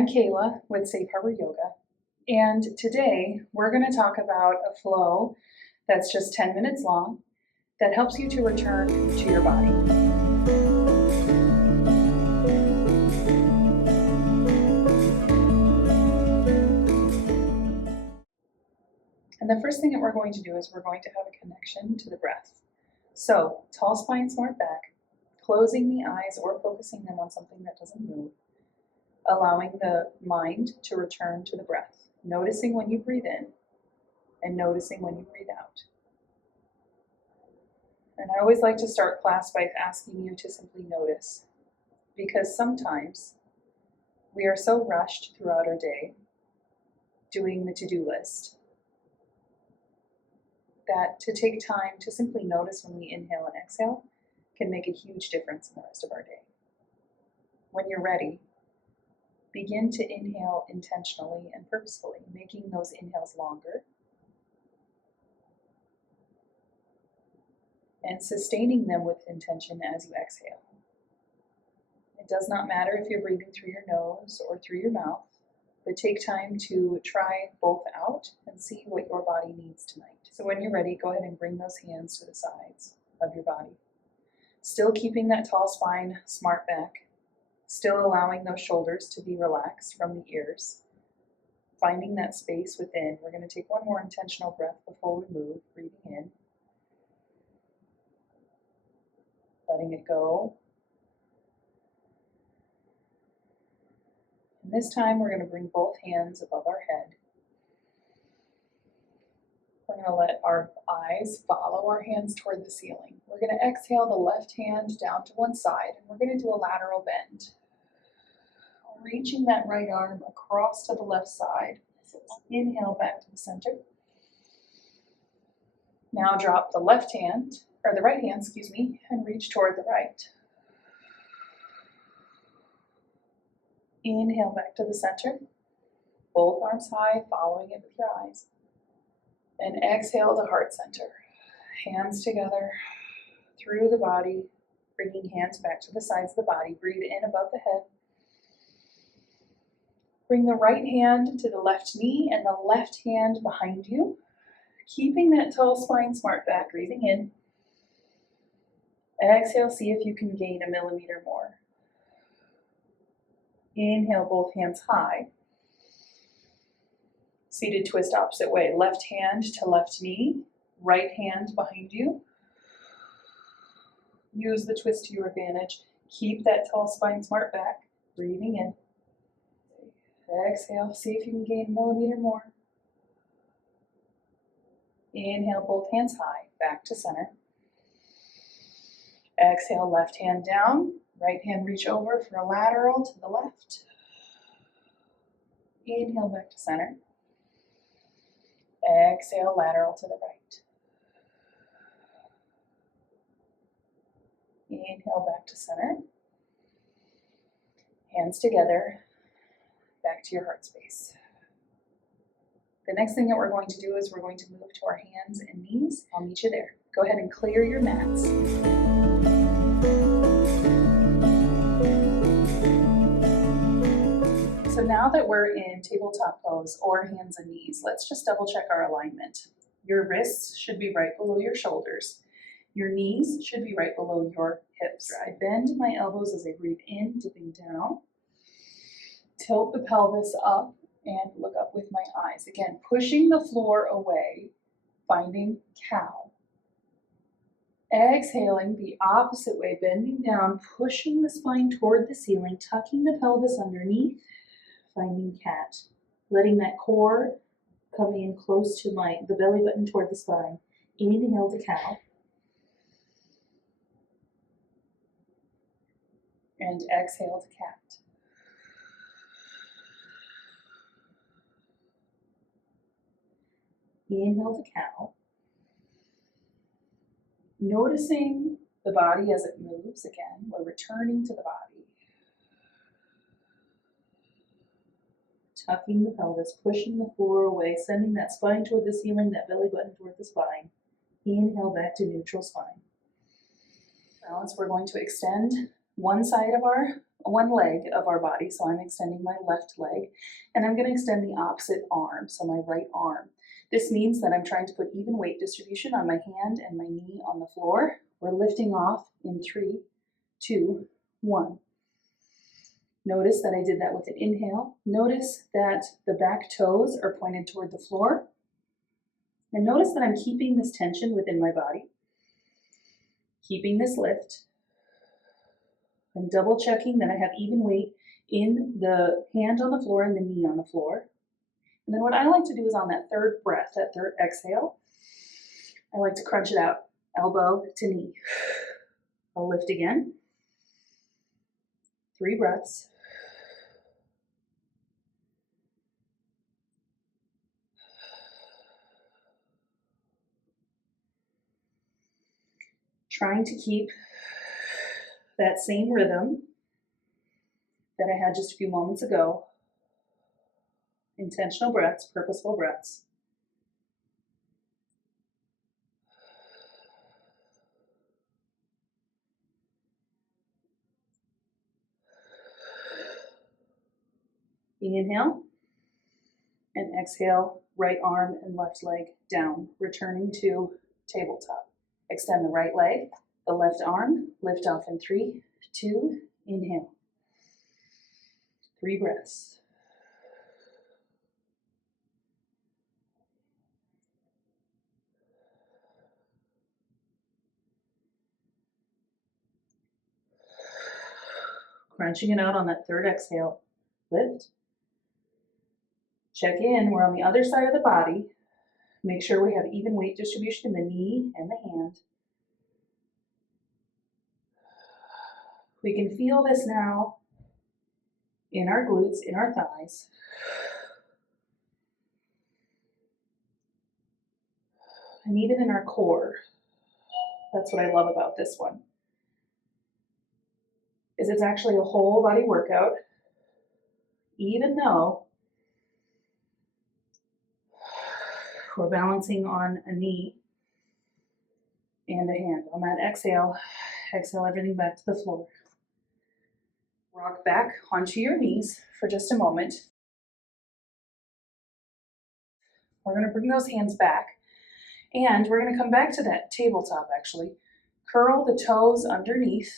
I'm Kayla with Safe Harbor Yoga, and today we're going to talk about a flow that's just 10 minutes long that helps you to return to your body. And the first thing that we're going to do is we're going to have a connection to the breath. So, tall spine, smart back, closing the eyes or focusing them on something that doesn't move, allowing the mind to return to the breath, noticing when you breathe in and noticing when you breathe out. And I always like to start class by asking you to simply notice, because sometimes we are so rushed throughout our day doing the to-do list that to take time to simply notice when we inhale and exhale can make a huge difference in the rest of our day. When you're ready, begin to inhale intentionally and purposefully, making those inhales longer and sustaining them with intention as you exhale. It does not matter if you're breathing through your nose or through your mouth, but take time to try both out and see what your body needs tonight. So when you're ready, go ahead and bring those hands to the sides of your body. Still keeping that tall spine, smart back, still allowing those shoulders to be relaxed from the ears. Finding that space within. We're going to take one more intentional breath before we move, breathing in. Letting it go. And this time we're going to bring both hands above our head. We're going to let our eyes follow our hands toward the ceiling. We're going to exhale the left hand down to one side, and we're going to do a lateral bend. Reaching that right arm across to the left side. Inhale back to the center. Now drop the right hand, and reach toward the right. Inhale back to the center. Both arms high, following it with your eyes. And exhale to heart center. Hands together through the body, bringing hands back to the sides of the body. Breathe in above the head. Bring the right hand to the left knee and the left hand behind you. Keeping that tall spine, smart back, breathing in. Exhale, see if you can gain a millimeter more. Inhale, both hands high. Seated twist opposite way. Left hand to left knee, right hand behind you. Use the twist to your advantage. Keep that tall spine, smart back, breathing in. Exhale, see if you can gain a millimeter more. Inhale, both hands high, back to center. Exhale, left hand down, right hand reach over for a lateral to the left. Inhale, back to center. Exhale, lateral to the right. Inhale, back to center. Hands together, back to your heart space. The next thing that we're going to do is we're going to move to our hands and knees. I'll meet you there. Go ahead and clear your mats. So now that we're in tabletop pose or hands and knees, let's just double check our alignment. Your wrists should be right below your shoulders. Your knees should be right below your hips. I bend my elbows as I breathe in, dipping down. Tilt the pelvis up and look up with my eyes. Again, pushing the floor away, finding cow. Exhaling the opposite way, bending down, pushing the spine toward the ceiling, tucking the pelvis underneath, finding cat. Letting that core come in close to the belly button toward the spine. Inhale to cow. And exhale to cat. Inhale to cow. Noticing the body as it moves again. We're returning to the body. Tucking the pelvis, pushing the floor away, sending that spine toward the ceiling, that belly button toward the spine. Inhale back to neutral spine. Balance, we're going to extend one side of our one leg of our body. So I'm extending my left leg, and I'm going to extend the opposite arm, so my right arm. This means that I'm trying to put even weight distribution on my hand and my knee on the floor. We're lifting off in 3, 2, 1. Notice that I did that with an inhale. Notice that the back toes are pointed toward the floor. And notice that I'm keeping this tension within my body, keeping this lift. I'm double checking that I have even weight in the hand on the floor and the knee on the floor. And then what I like to do is on that third breath, that third exhale, I like to crunch it out, elbow to knee. I'll lift again. 3 breaths. Trying to keep that same rhythm that I had just a few moments ago. Intentional breaths, purposeful breaths. Inhale and exhale, right arm and left leg down, returning to tabletop. Extend the right leg, the left arm, lift off in 3, 2, inhale. 3 breaths. Crunching it out on that third exhale. Lift. Check in. We're on the other side of the body. Make sure we have even weight distribution in the knee and the hand. We can feel this now in our glutes, in our thighs. And even in our core. That's what I love about this one. Is it's actually a whole body workout, even though we're balancing on a knee and a hand. On that exhale, exhale everything back to the floor. Rock back onto your knees for just a moment. We're going to bring those hands back, and we're going to come back to that tabletop actually. Curl the toes underneath,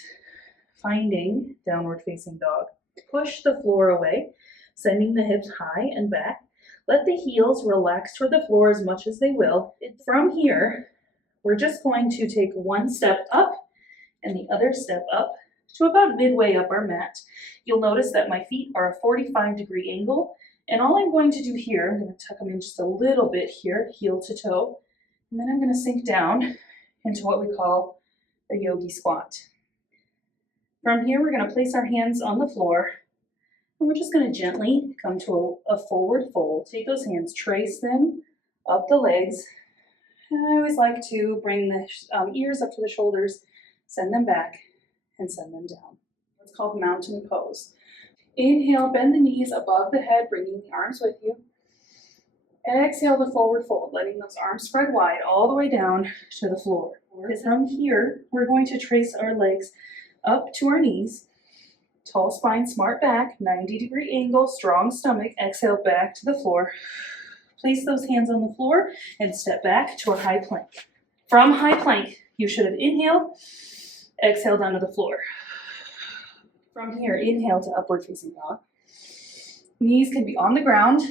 finding downward facing dog. Push the floor away, sending the hips high and back. Let the heels relax toward the floor as much as they will. From here, we're just going to take one step up and the other step up to about midway up our mat. You'll notice that my feet are a 45-degree angle, and all I'm going to do here, I'm going to tuck them in just a little bit here, heel to toe, and then I'm going to sink down into what we call a yogi squat. From here, we're going to place our hands on the floor, and we're just going to gently come to a forward fold. Take those hands, trace them up the legs, and I always like to bring the ears up to the shoulders, send them back, and send them down. It's called mountain pose. Inhale, bend the knees above the head, bringing the arms with you. Exhale the forward fold, letting those arms spread wide all the way down to the floor. From here, we're going to trace our legs up to our knees. Tall spine, smart back, 90-degree angle, strong stomach. Exhale back to the floor. Place those hands on the floor and step back to a high plank. From high plank, you should have inhaled, exhale down to the floor. From here, inhale to upward facing dog. Knees can be on the ground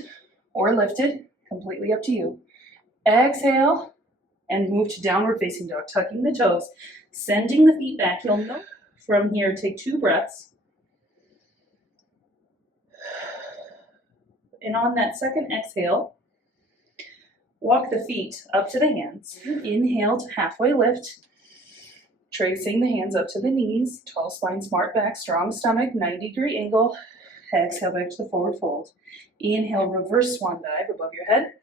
or lifted, completely up to you. Exhale and move to downward facing dog, tucking the toes, sending the feet back. You'll note from here, take 2 breaths. And on that second exhale, walk the feet up to the hands. Inhale to halfway lift, tracing the hands up to the knees. Tall spine, smart back, strong stomach, 90-degree angle. Exhale back to the forward fold. Inhale, reverse swan dive above your head.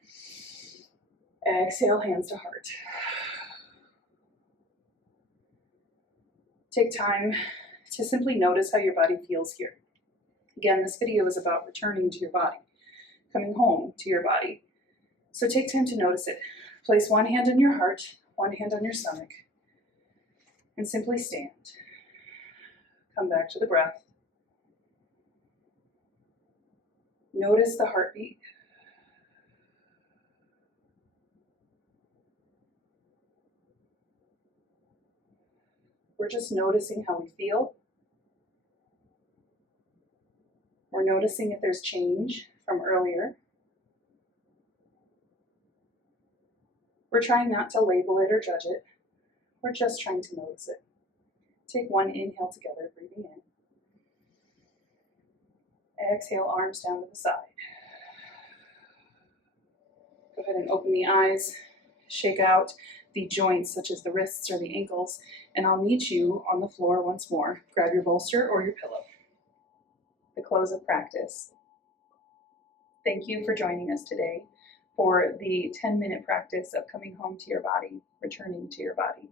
Exhale, hands to heart. Take time to simply notice how your body feels here. Again, this video is about returning to your body, coming home to your body. So take time to notice it. Place one hand on your heart, one hand on your stomach, and simply stand. Come back to the breath. Notice the heartbeat. We're just noticing how we feel. We're noticing if there's change from earlier. We're trying not to label it or judge it. We're just trying to notice it. Take one inhale together, breathing in. Exhale, arms down to the side. Go ahead and open the eyes. Shake out the joints, such as the wrists or the ankles, and I'll meet you on the floor once more. Grab your bolster or your pillow. The close of practice. Thank you for joining us today for the 10-minute practice of coming home to your body, returning to your body.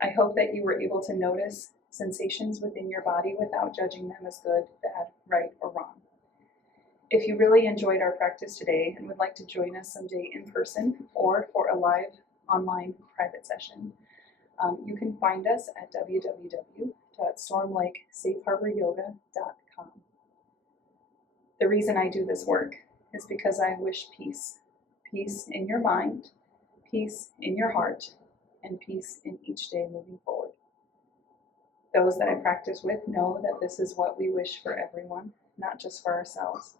I hope that you were able to notice sensations within your body without judging them as good, bad, right, or wrong. If you really enjoyed our practice today and would like to join us someday in person or for a live online private session, you can find us at www.stormlakesafeharboryoga.com. The reason I do this work is because I wish peace. Peace in your mind, peace in your heart, and peace in each day moving forward. Those that I practice with know that this is what we wish for everyone, not just for ourselves.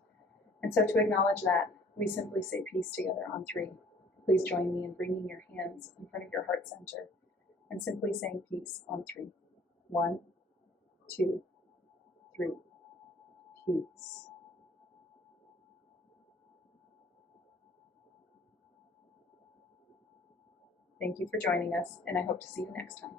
And so to acknowledge that, we simply say peace together on 3. Please join me in bringing your hands in front of your heart center and simply saying peace on 3. 1, 2, 3. Peace. Thank you for joining us, and I hope to see you next time.